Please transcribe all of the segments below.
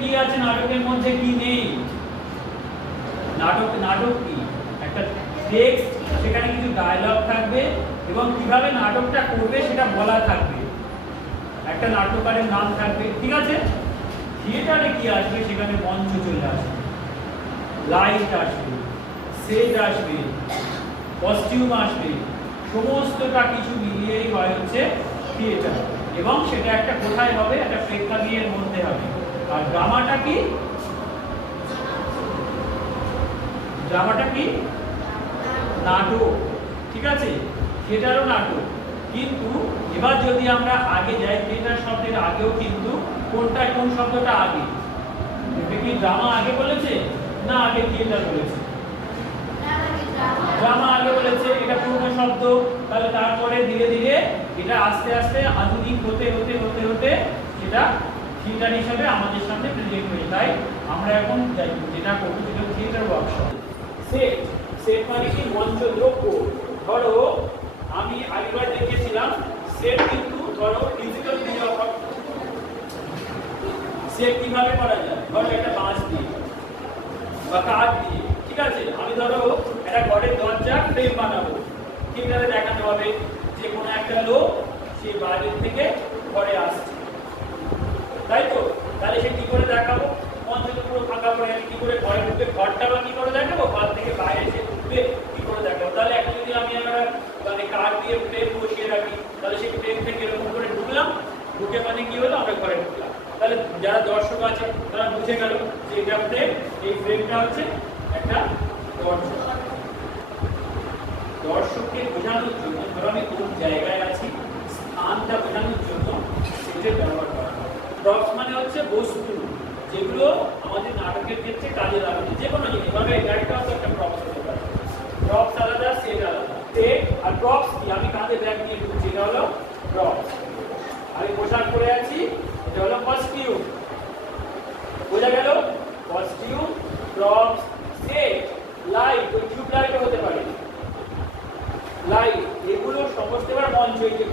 কি আছে, নাটকের মধ্যে কি নেই? নাটক কি? একটা টেক্সট, সেখানে কিছু ডায়লগ থাকবে এবং কিভাবে নাটকটা করবে সেটা বলা থাকবে, একটা নাট্যকারের নাম থাকবে, ঠিক আছে? থিয়েটারে কি আসবে? সেখানে মঞ্চ চলে আসবে, লাইট আসবে, সেট আসবে, কস্টিউম আসবে, সমস্তটা কিছু মিলিয়েই হয় হচ্ছে থিয়েটার। এবং সেটা একটা কোথায় হবে? একটা প্রেক্ষাগৃহের মধ্যে হবে। আর ড্রামাটা কি? ড্রামাটা কি? নাটক, ঠিক আছে? থিয়েটারও নাটক। কিন্তু এবার যদি আমরা আগে যাই, থিয়েটার শব্দের আগেও কিন্তু কোন শব্দটা আগে? এটা কি ড্রামা আগে বলেছে না আগে থিয়েটার বলেছে? ড্রামা আগে বলেছে, এটা পুরনো শব্দ। তাহলে তারপরে ধীরে ধীরে এটা আস্তে আস্তে আধুনিক হতে হতে হতে হতে এটা থিয়েটার হিসেবে আমাদের সামনে প্রেজেন্ট হয়ে যায়। আমরা এখন যেটা করবো সেটা থিয়েটার ওয়ার্কশপ। সেট মানে কি? মঞ্চ দ্রব্য। ধরো আমি আগেবার দেখেছিলাম সেট কিন্তু ধরো ডিজিটাল মিডিয়া। সেট কিভাবে করা যায়? ধরো একটা বাঁশ দিয়ে বা কাঠ দিয়ে, ঠিক আছে? আমি ধরো একটা ঘরের দরজা ফ্রেম বানাবো, কিভাবে দেখাতে হবে? যে কোনো একটা লোক সেই বাইরে থেকে ঘরে আসছে, তাই তো? তাহলে সে কি করে দেখাবো? মঞ্চটা পুরো ফাঁকা পড়ে, আমি কি করে ঘরে ঢুকে ঘরটা বা কি করে দেখাবো? ঘর থেকে বাইরে সে ঢুকবে কি করে দেখাবো? তাহলে এখন যদি আমি মানে কাঠ দিয়ে ফ্রেম বসিয়ে রাখি, তাহলে সেই ফ্রেম থেকে এরকম করে ঢুকলাম, ঢুকে মানে কি হলো? আমরা ঘরে ঢুকলাম। তাহলে যারা দর্শক আছে তারা বুঝে গেল যে এটা ফ্রেম, এই ফ্রেমটা হচ্ছে একটা দর্শক। দর্শককে বোঝানোর জন্য, ধরো আমি কোন জায়গায় আছি, স্থানটা বোঝানোর জন্য সেটা ব্যবহার করা হয়। প্রপস মানে হচ্ছে বস্তু, যেগুলো আমাদের নাটকের ক্ষেত্রে কাজে লাগানো, যে কোনো জিনিস। ভাবে গাড়িটাও তো একটা প্রপস হতে পারে। প্রপস আলাদা, সেট আলাদা। সেট আর প্রপস কি? আমি কাঁধে ব্যাগ নিয়ে ঢুকছি, এটা হলো প্রপস। আমি পোশাক পরে আছি, এটা হলো কস্টিউম। বোঝা গেল? কস্টিউম, প্রপস, সেট, লাইট, ওই টিউব লাইটও হতে পারে, লাইট, এগুলো সমস্ত। এবার মঞ্চ, এই যে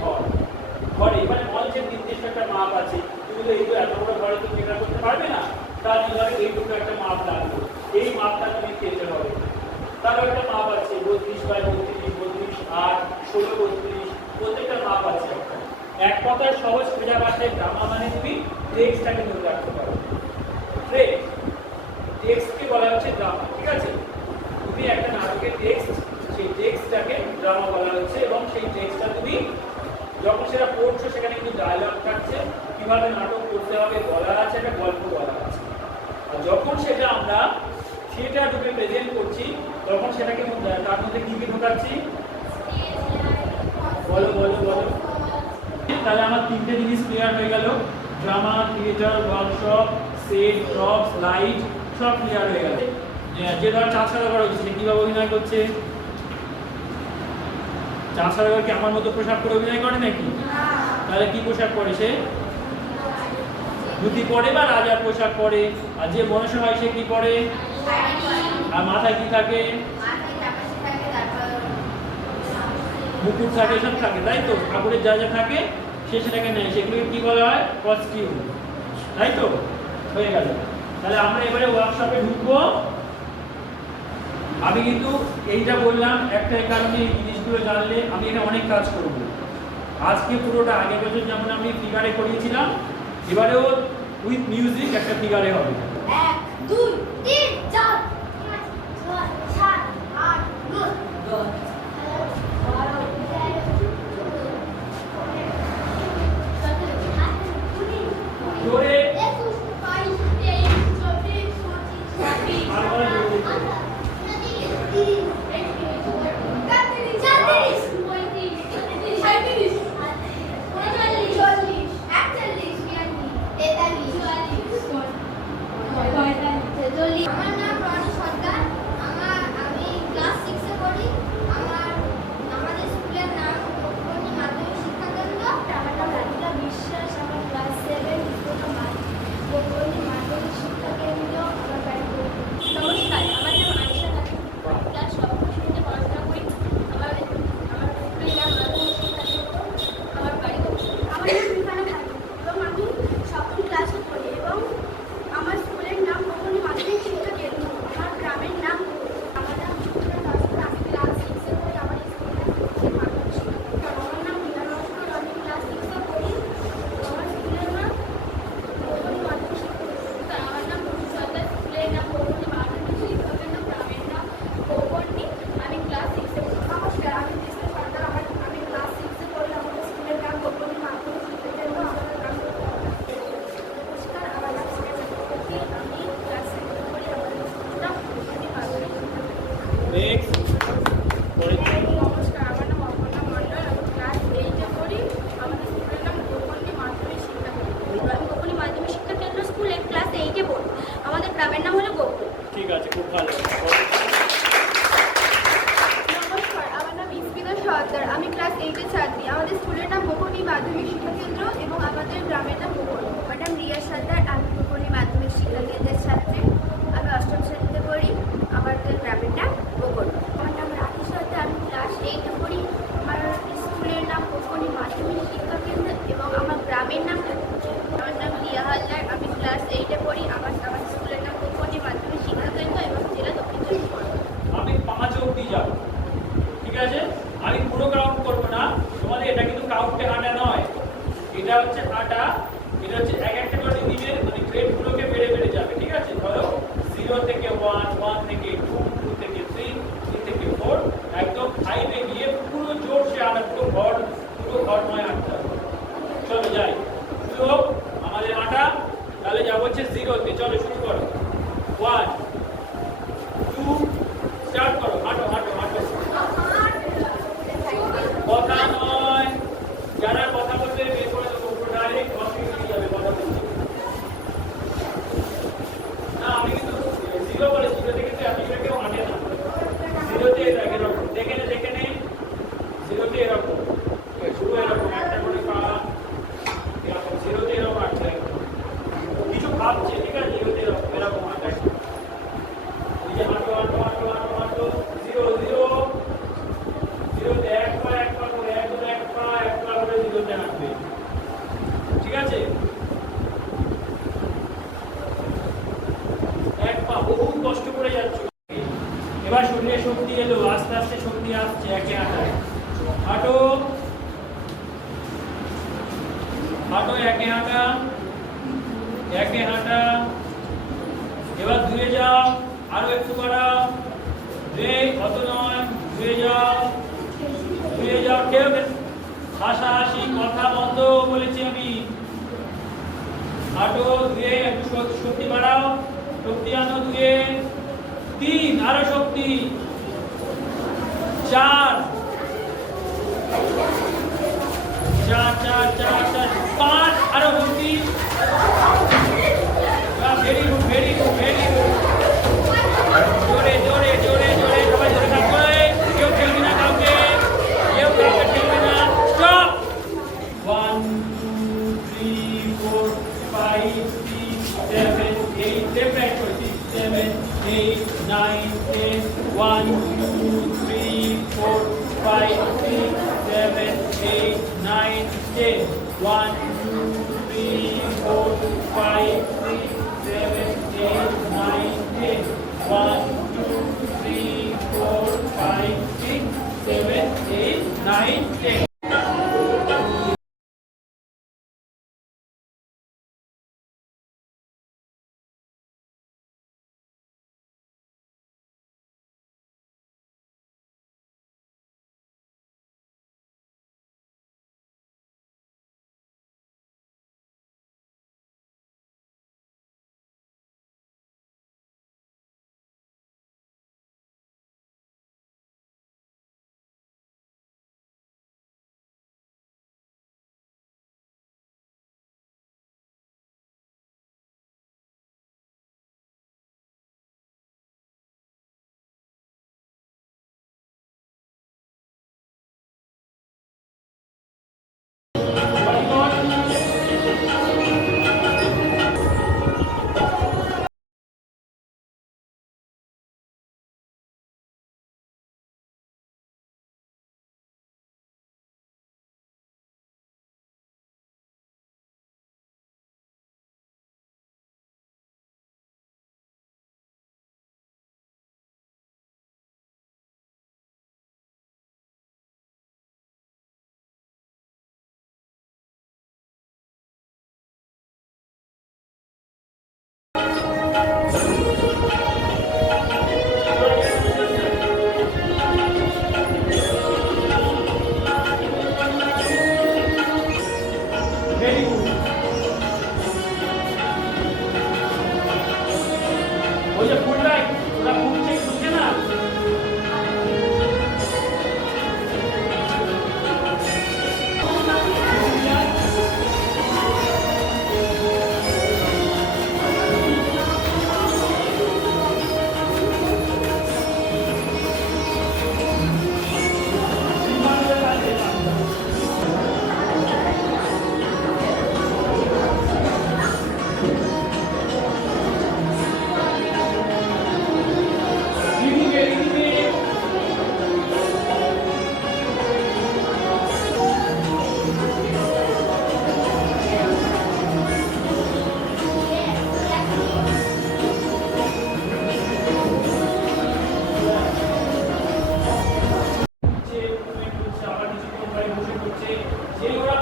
ঘরে মানে মঞ্চের নির্দিষ্ট একটা মাপ আছে। তুমি তো এই তো এত বড় ঘরে তো থিয়েটার করতে পারবে না, তার জন্য এইটুকু একটা মাপ লাগবে। এই মাপটা তুমি পেতে হবে। তারও একটা মাপ আছে, 32x32, 32, 8, 16, 32, প্রত্যেকটা মাপ আছে। এক কথায় সহজ সোজা ভাষায় ড্রামা মানে তুমি টেক্সটটাকে ধরে রাখতে পারো। টেক্সটকে বলা হচ্ছে ড্রামা, ঠিক আছে? তুমি একটা নাটকের টেক্সট, সেই টেক্সটটাকে ড্রামা বলা হচ্ছে। এবং সেই টেক্সটটা তুমি যখন সেটা পড়ছো, সেখানে কিন্তু ডায়লগ থাকছে, কিভাবে নাটক করতে হবে বলা আছে, একটা গল্প বলা আছে। আর যখন সেটা আমরা থিয়েটার রূপে প্রেজেন্ট করছি, তখন সেটাকে তার মধ্যে কি কি ঢোকাচ্ছি? বলো বলো বলো। তাহলে আমার তিনটে জিনিস ক্লিয়ার হয়ে গেল। Drama, theatre, workshop, set, props, light, সব ক্লিয়ার হয়ে গেল। যে ধর চাঁদ সদাগর হচ্ছে, সে কিভাবে অভিনয় করছে? চাঁদ সদাগর কি আমার মতো পোশাক পরে অভিনয় করে নাকি? তাহলে কি পোশাক পরে সে? ধুতি পরে বা রাজার পোশাক পরে। আর যে মনুষ্য হয় সে কি পরে? আর মাথায় কি থাকে? মুকুট থাকে, সব থাকে, তাই তো? ঠাকুরের যা যা থাকে সে সেটাকে নেয়, সেগুলোকে কি বলা হয়? কস্টিউম, তাই তো? হয়ে গেল। তাহলে আমরা এবারে ওয়ার্কশপে ঢুকবো। আমি কিন্তু এইটা বললাম একটাই কারণে, এই জিনিসগুলো জানলে আমি এটা অনেক কাজ করব। আজকে পুরোটা আগের বছর যেমন আমি ফিগারে করিয়েছিলাম, এবারেও উইথ মিউজিক একটা ফিগারে হবে। 1 2 3 4 5 6 7 8 9 10 জোরে আমার নাম রনি সরকার। আমি ক্লাস 6 এ পড়ি। মাধ্যমিক শিক্ষা কেন্দ্র এবং আমাদের গ্রামের নাম মোহন। আমার নাম রিয়া সর্দার, আমি মোহনী মাধ্যমিক শিক্ষা কেন্দ্রের ছাত্রী। আমি অষ্টম শ্রেণীতে পড়ি। আমাদের গ্রামের নাম মোহন। আমার নাম রাখি সর্দার, আমি ক্লাস 8-এ পড়ি। আমার স্কুলের নাম মোহনী মাধ্যমিক শিক্ষা কেন্দ্র এবং আমার গ্রামের নাম লক্ষ্মীপুর। আমার নাম রিয়া হালদার, আমি ক্লাস 8-এ পড়ি। আমার স্কুলের নাম মোহনী মাধ্যমিক শিক্ষা কেন্দ্র এবং জেলা দক্ষিণ চব্বিশ পরগনা। আমি 5 অবধি যাব, ঠিক আছে? আমি পুরো কাউন্ট করবো না, তোমাদের এটা কিন্তু কাউন্টে হাঁটা নয়, এটা হচ্ছে হাঁটা। এটা হচ্ছে এক একটা করে দিনের মানে গ্রেডগুলোকে বেড়ে বেড়ে যাবে, ঠিক আছে? ধরো 0 থেকে 1, 1 থেকে 2, 2 থেকে 3, 3 থেকে 4, একদম 5 এ গিয়ে পুরো জোরসে হাঁটা, পুরো ঘর নয় হাঁটতে হবে। চলো যাই, শুরু হোক আমাদের হাঁটা। তাহলে যাবো হচ্ছে 0-তে। চলো শুরু করো। 1, 2, স্টার্ট করো। হাঁটো হাঁটো হাঁটো। কথা নয়, যারা কথা বলবে বের করে দেবো, ডাইরেক্ট হসপিটালে যাবে কথা বলতে। না আমি কিন্তু 0 বলেছি, 0 থেকে আপনি কেউ হাঁটে না। 0-তে এরকম দেখে নে 0-তে এরকম শুরু, এরকম একটা করে পা এরকম 0-তে এরকম হাঁটছে, কিছু ভাবছে, ঠিক আছে? 0-তে এরকম হাঁটা, এই যে হাঁটো হাঁটো হাঁটো হাঁটো হাঁটো 0 0 0-তে এক পা করে এক পা করে 0-তে হাঁটবে, ঠিক আছে? এক পা বহু কষ্ট করে যাচ্ছ। এবার শরীরে শক্তি এলো, আস্তে আস্তে শক্তি আসছে একে হাঁটায়। হাঁটো হাঁটো, একে হাঁটা একে হাঁটা। এবার ধুয়ে যাও, আরো একটু বাড়াও, অত নয়, ধুয়ে যাও। কেউ হাসাহাসি কথা বন্ধ বলেছি আমি। হাঁটো, ধুয়ে একটু শক্তি বাড়াও, শক্তি আনো, ধুয়ে 3, আরো শক্তি 4 5, আরো শক্তি। Very good very good very good. জোরে জোরে জোরে জোরে সবাই জোরে থাকবে, কেউ ঠেলবি না কাউকে, ঠেলবি না। স্টপ। 1 2 3 4 5 6 7 8 7 8 9 10 1 2 3 4 5 6 7 8 9 10 1 2 3 4 5 6 7 8 9 10 1 2 3 4 5 6 7 8 9 10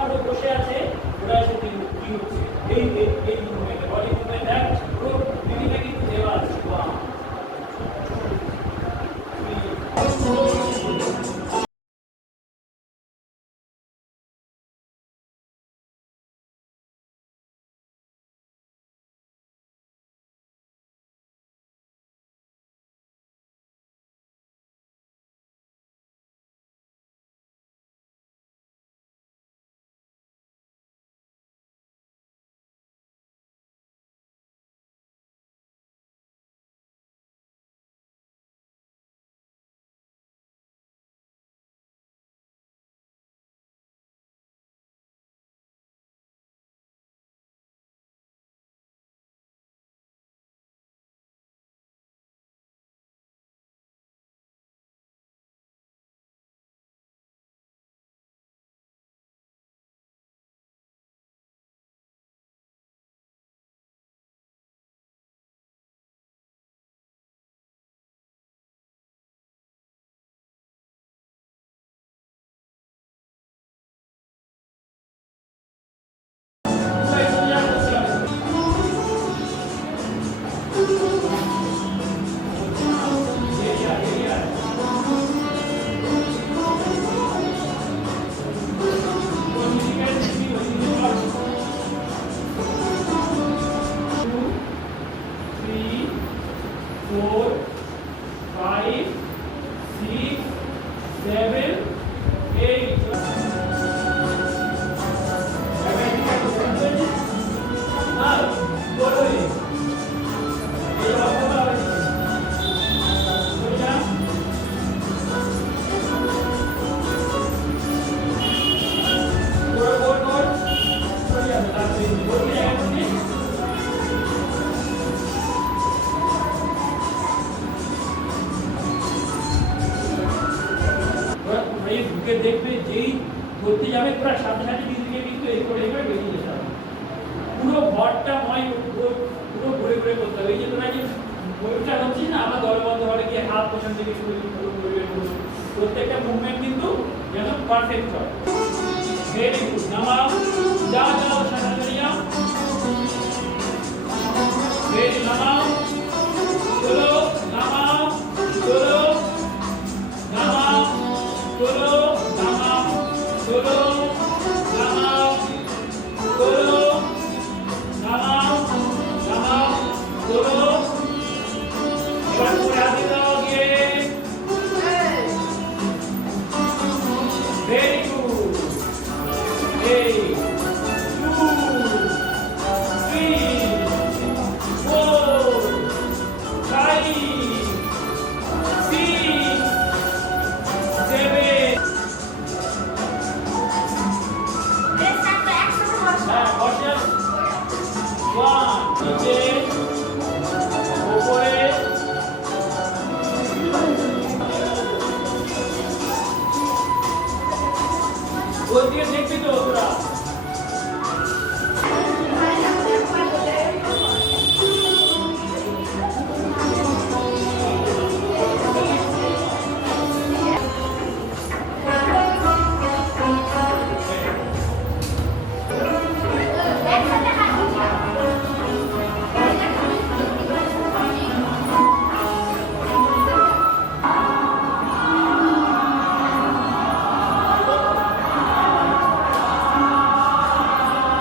পুরো বসে আছে, ওরা এসে কি হচ্ছে এই মুভমেন্ট বডি মুভমেন্ট দেখ পুরো বিভিন্ন কিন্তু দেওয়া আছে। বাহ দেখবে যেই ধরতে যাবে পুরো সাথে সাথে দিদিকে কিন্তু এই করে বেরিয়ে যেতে হবে। পুরো ভরটা পুরো ঘুরে ঘুরে করতে হবে। এই যে তোরা যে ময়ূরটা হচ্ছিস না, আবার দলবদ্ধ হলে গিয়ে হাত পোষণ থেকে শুরু করে প্রত্যেকটা মুভমেন্ট কিন্তু যেন পারফেক্ট হয়। Very good. নামাও, যাও যাও সামনে চলে যাও। ভেরি নামাও, চলো নামাও, চলো নামাও, চলো নামাও, চলো নামাও, চলো নামাও, নামাও, চলো। এবার পুরো হাতে দাও গিয়ে। Very good. এই 2 3 4 5 6 7 বসে 1 নিচে উপরে ওই দিকে দেখবি তো তোরা।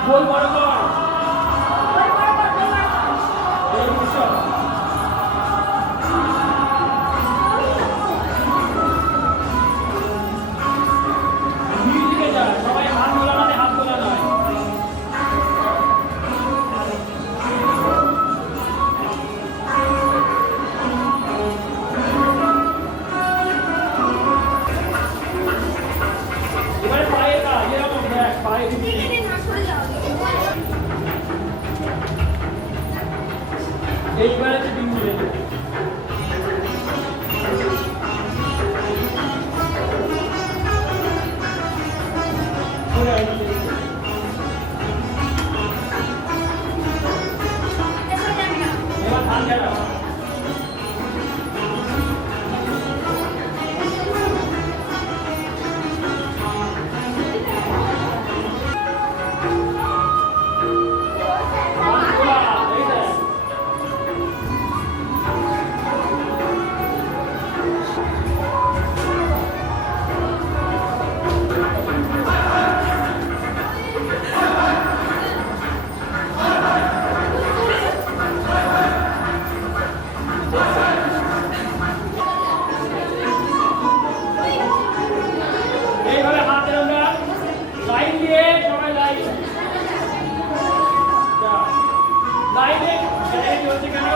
বল বড় কর। এই বসো। দিকে যা, সবাই হাত তোলা মানে হাত তোলা নয়। এবারে পায়ে কাজ, এরকম দেখ পায়ে এইবারে তো ডিম মেরে দেবে। এবার ধান গেল। দিয়ে সবাই লাইন লাইনে চলছে কেন?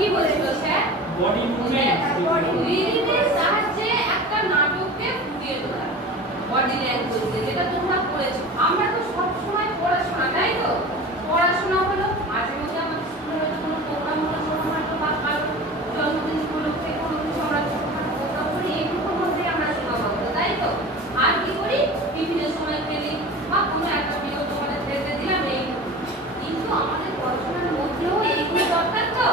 কি বলেছিল স্যার? বডি মুভমেন্ট, রিডিংয়ের সাহায্যে একটা নাটককে ফুটিয়ে তোলা, বডি ল্যাঙ্গুয়েজ দিয়ে, যেটা তোমরা করেছো। আমরা তো সবসময় পড়াশোনা, তাই তো? পড়াশোনা হলো, মাঝে মধ্যে আমাদের স্কুলে হয়তো কোনো প্রোগ্রাম হলো, ছোটখাটো বা কারো জন্মদিন উপলক্ষে কোনো কিছু আমরা ছোটখাটো প্রোগ্রাম করি, এইটুকুর মধ্যেই আমরা সীমাবদ্ধ, তাই তো? আর কি করি? টিফিনের সময় খেলি বা কোনো একটা প্রিয় তোমাদের খেলতে দিলাম, এই। কিন্তু আমাদের পড়াশোনার মধ্যেও এইগুলো দরকার তো,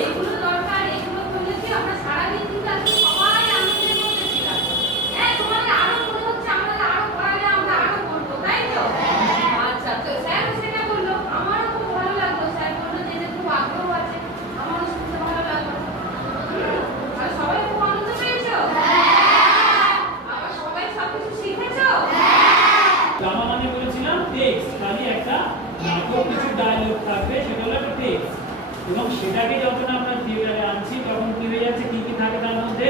এইগুলো দরকার। এইগুলো করলে কি আমরা সারাদিন কিন্তু আজকে সবাই আনন্দের মধ্যে ছিলাম। হ্যাঁ, তোমাদের আরো মনে হচ্ছে আমাদের আরো পড়ালে আমরা আরো করবো, তাই তো? আচ্ছা, তো স্যার সেটা বললো, আমারও খুব ভালো লাগলো। স্যার বললো যে এদের খুব আগ্রহ আছে, আমারও শুনতে ভালো লাগলো। আর সবাই খুব আনন্দ পেয়েছো? আবার সবাই সবকিছু শিখেছো? ড্রামা মানে বলেছিলাম টেক্সট, খালি একটা নাটক, কিছু ডায়লগ থাকবে, সেটা হলো একটা টেক্সট। এবং সেটাকে যখন আমরা থিয়েটারে আনছি তখন কি হয়ে যাচ্ছে, কি কি থাকে তার মধ্যে?